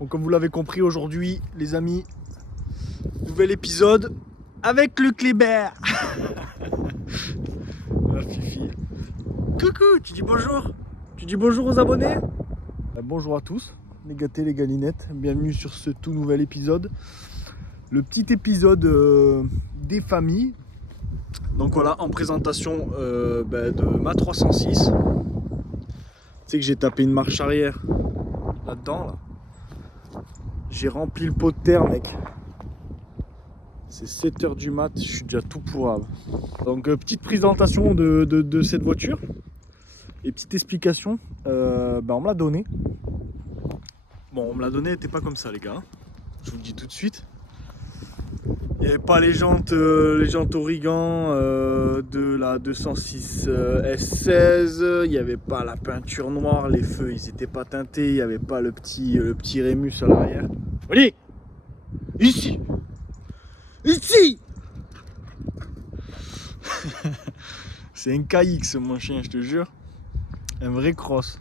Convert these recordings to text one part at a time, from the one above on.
Donc comme vous l'avez compris aujourd'hui, les amis, nouvel épisode avec le Kléber. Ah, Fifi. Coucou, tu dis bonjour. Tu dis bonjour aux abonnés. Bonjour à tous, les gâtés, les galinettes. Bienvenue sur ce tout nouvel épisode. Le petit épisode des familles. Donc voilà, en présentation de ma 306. Tu sais que j'ai tapé une marche arrière là-dedans. Là. J'ai rempli le pot de terre, mec. C'est 7h du mat, je suis déjà tout pourrave. Donc petite présentation de cette voiture. Et petite explication, on me l'a donné. Bon, on me l'a donné, elle était pas comme ça les gars. Je vous le dis tout de suite. Il n'y avait pas les jantes Origan de la 206 S16. Il n'y avait pas la peinture noire, les feux ils étaient pas teintés. Il n'y avait pas le petit Rémus à l'arrière. Allez, ici, ici. C'est un KX mon chien, je te jure. Un vrai cross.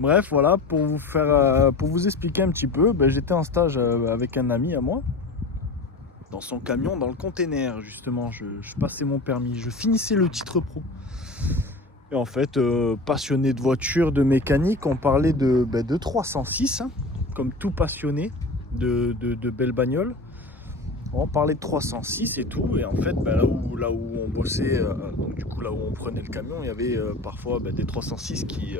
Bref, voilà, pour vous expliquer un petit peu, j'étais en stage avec un ami à moi. Dans son camion, dans le container, justement, je passais mon permis, je finissais le titre pro. Et en fait, passionné de voiture, de mécanique, on parlait de 306, hein, comme tout passionné de belles bagnoles. On parlait de 306 et tout, et en fait, là où on bossait, donc du coup là où on prenait le camion, il y avait parfois des 306 qui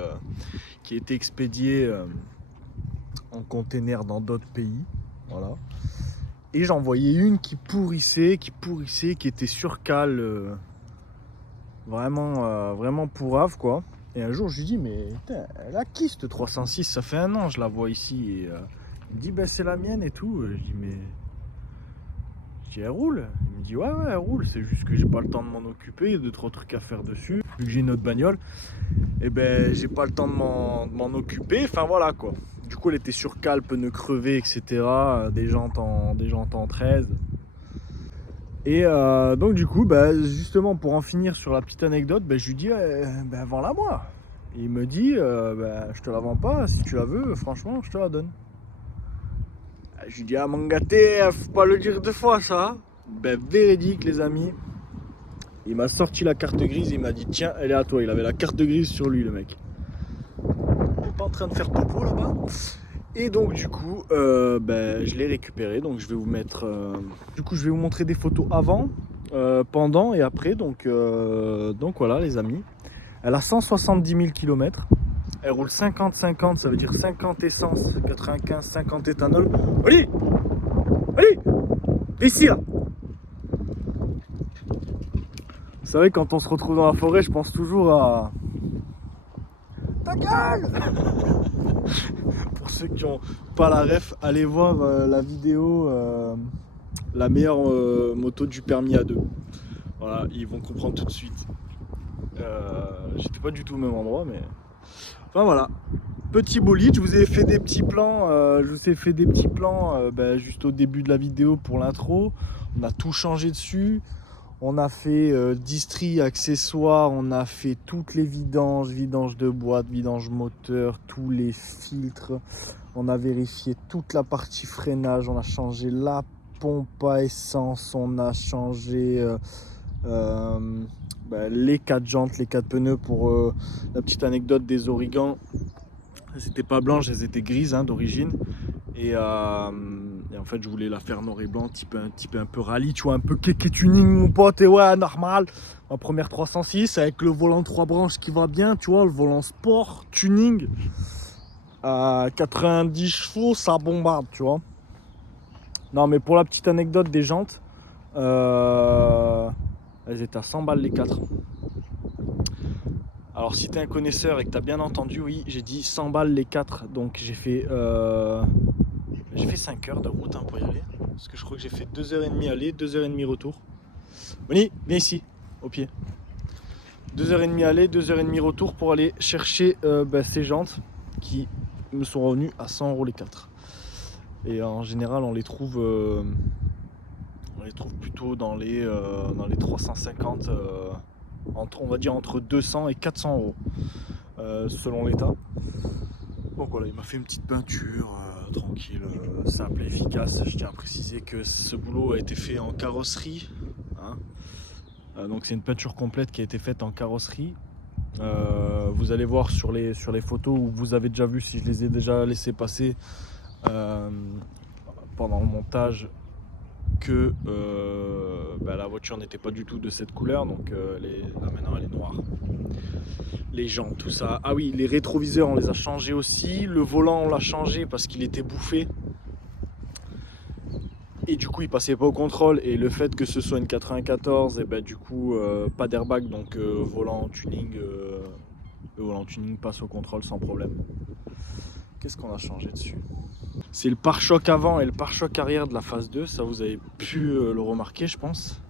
étaient expédiés en container dans d'autres pays, voilà. Et j'en voyais une qui pourrissait, qui était sur cale, vraiment pourrave quoi. Et un jour je lui dis mais putain, elle a qui cette 306, ça fait un an je la vois ici. Et il me dit c'est la mienne et tout. Je dis mais elle roule. Il me dit ouais elle roule, c'est juste que j'ai pas le temps de m'en occuper, il y a 2-3 trucs à faire dessus. Vu que j'ai une autre bagnole, et j'ai pas le temps de m'en occuper, enfin voilà quoi. Du coup elle était sur cale, pneus crevés, etc. Des jantes en 13. Et donc du coup justement pour en finir sur la petite anecdote, je lui dis vends-la moi. Et il me dit je te la vends pas, si tu la veux franchement je te la donne. Je lui dis mon gâté, faut pas le dire deux fois ça. Véridique les amis. Il m'a sorti la carte grise, il m'a dit tiens elle est à toi. Il avait la carte grise sur lui le mec. Il est pas en train de faire topo là-bas. Et donc du coup je l'ai récupéré. Donc je vais vous mettre je vais vous montrer des photos avant, pendant et après. Donc voilà les amis. Elle a 170 000 km. Elle roule 50-50, ça veut dire 50 essence, 95-50 éthanol. Allez, allez, ici là. Vous savez, quand on se retrouve dans la forêt, je pense toujours à ta gueule. Pour ceux qui n'ont pas la ref, allez voir la vidéo la meilleure moto du permis A2. Voilà, ils vont comprendre tout de suite. J'étais pas du tout au même endroit, mais enfin voilà. Petit bolide, je vous ai fait des petits plans. Juste au début de la vidéo pour l'intro. On a tout changé dessus. On a fait distri, accessoires, on a fait toutes les vidanges de boîte, vidange moteur, tous les filtres. On a vérifié toute la partie freinage, on a changé la pompe à essence, on a changé les 4 jantes, les 4 pneus. Pour la petite anecdote des Origan, elles n'étaient pas blanches, elles étaient grises d'origine. Et en fait je voulais la faire noir et blanc, type un peu rallye, tu vois, un peu kéké tuning mon pote, et ouais normal. Ma première 306 avec le volant 3 branches qui va bien, tu vois, le volant sport, tuning. À 90 chevaux, ça bombarde, tu vois. Non mais pour la petite anecdote des jantes, elles étaient à 100 balles les 4. Alors si t'es un connaisseur et que t'as bien entendu, oui, j'ai dit 100 balles les 4, donc j'ai fait 5 heures de route pour y aller. Parce que je crois que j'ai fait 2h30 aller, 2h30 retour. Bonnie, viens ici, au pied. 2h30 aller, 2h30 retour pour aller chercher ces jantes qui me sont revenues à 100 € les 4. Et en général, on les trouve plutôt dans les 350, on va dire entre 200 et 400 € selon l'état. Donc voilà, il m'a fait une petite peinture tranquille, simple et efficace. Je tiens à préciser que ce boulot a été fait en carrosserie, hein. Donc c'est une peinture complète qui a été faite en carrosserie. Vous allez voir sur les photos où vous avez déjà vu, si je les ai déjà laissé passer pendant le montage, que la voiture n'était pas du tout de cette couleur, donc là maintenant elle est noire. Les jantes, tout ça. Ah oui, les rétroviseurs on les a changés aussi. Le volant on l'a changé parce qu'il était bouffé. Et du coup il passait pas au contrôle. Et le fait que ce soit une 94, et du coup pas d'airbag, donc volant tuning, le volant tuning passe au contrôle sans problème. Qu'est-ce qu'on a changé dessus? C'est le pare-choc avant et le pare-choc arrière de la phase 2, ça vous avez pu le remarquer je pense.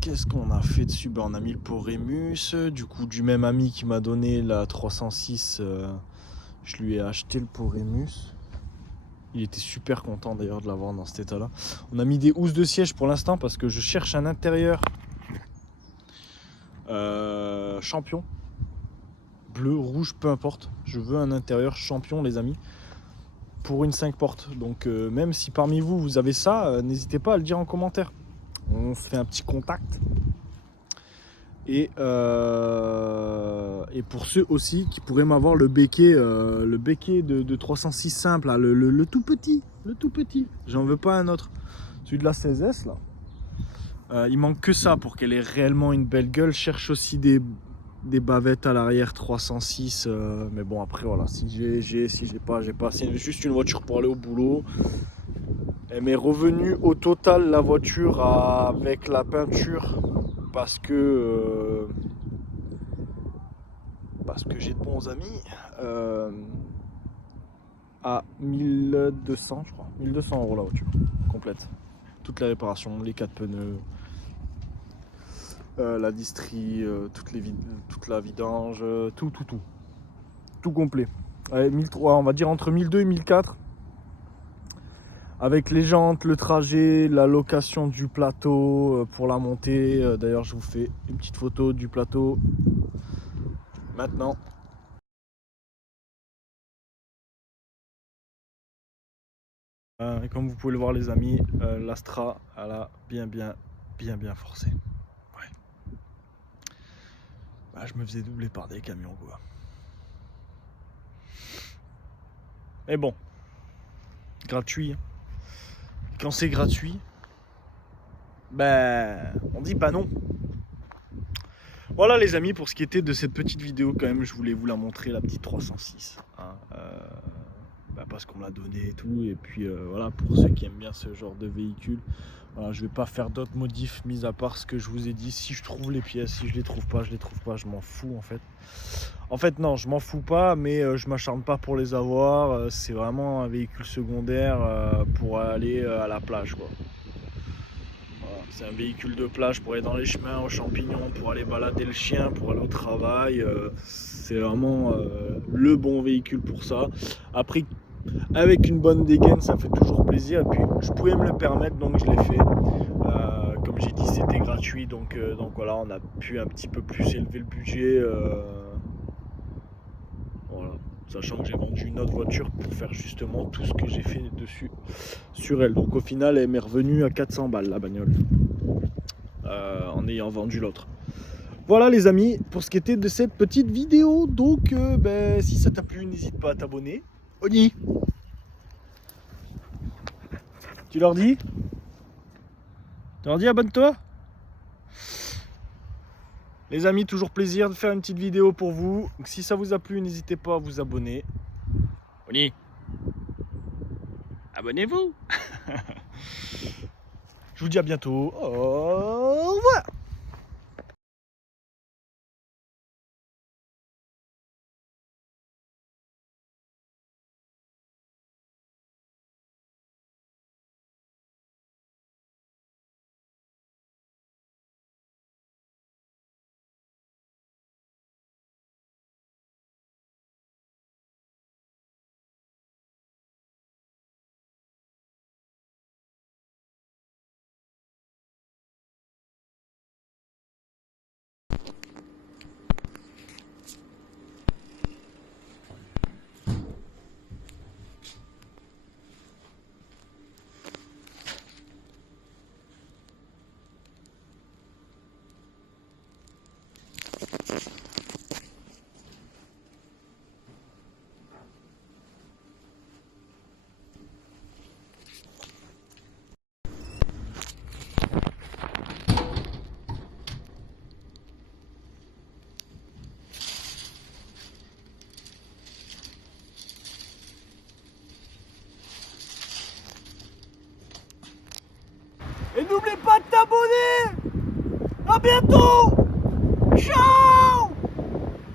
Qu'est-ce qu'on a fait dessus? On a mis le pot Rémus, du coup du même ami qui m'a donné la 306, je lui ai acheté le pot Rémus. Il était super content d'ailleurs de l'avoir dans cet état là. On a mis des housses de siège pour l'instant parce que je cherche un intérieur champion. Bleu, rouge, peu importe. Je veux un intérieur champion les amis. Pour une 5 portes. Donc même si parmi vous vous avez ça, n'hésitez pas à le dire en commentaire. On se fait un petit contact. Et pour ceux aussi qui pourraient m'avoir le béquet de 306 simple, là, le tout petit, j'en veux pas un autre. Celui de la 16S là. Il manque que ça pour qu'elle ait réellement une belle gueule. Je cherche aussi des bavettes à l'arrière 306, mais bon après voilà, si j'ai pas, c'est juste une voiture pour aller au boulot. Elle m'est revenue au total la voiture avec la peinture parce que j'ai de bons amis, à 1200 je crois, 1200 € la voiture complète, toutes les réparations, les 4 pneus, la distrie, toute la vidange, tout complet. Allez, 1003, on va dire entre 1002 et 1004 avec les jantes, le trajet, la location du plateau pour la montée. D'ailleurs je vous fais une petite photo du plateau maintenant. Et comme vous pouvez le voir les amis, l'Astra elle a bien forcé. Ouais. Je me faisais doubler par des camions quoi. Mais bon, gratuit. Quand c'est gratuit, on dit pas non. Voilà les amis, pour ce qui était de cette petite vidéo quand même, je voulais vous la montrer, la petite 306. Hein, parce qu'on me l'a donné et tout. Et puis voilà, pour ceux qui aiment bien ce genre de véhicule, voilà, je vais pas faire d'autres modifs mis à part ce que je vous ai dit. Si je trouve les pièces, si je les trouve pas, je m'en fous en fait. En fait non, je m'en fous pas, mais je m'acharne pas pour les avoir. C'est vraiment un véhicule secondaire pour aller à la plage quoi. Voilà, c'est un véhicule de plage pour aller dans les chemins, aux champignons, pour aller balader le chien, pour aller au travail. C'est vraiment le bon véhicule pour ça. Après, avec une bonne dégaine, ça fait toujours plaisir. Et puis, je pouvais me le permettre, donc je l'ai fait. Comme j'ai dit, c'était gratuit, donc voilà, on a pu un petit peu plus élever le budget. Voilà. Sachant que j'ai vendu une autre voiture pour faire justement tout ce que j'ai fait dessus sur elle. Donc au final, elle m'est revenue à 400 balles la bagnole. En ayant vendu l'autre. Voilà les amis, pour ce qui était de cette petite vidéo. Donc si ça t'a plu, n'hésite pas à t'abonner. Oni, tu leur dis? Tu leur dis abonne-toi. Les amis, toujours plaisir de faire une petite vidéo pour vous. Donc, si ça vous a plu, n'hésitez pas à vous abonner. Oni, abonnez-vous. Je vous dis à bientôt. Au revoir. n'oublie pas de t'abonner. À bientôt. Ciao.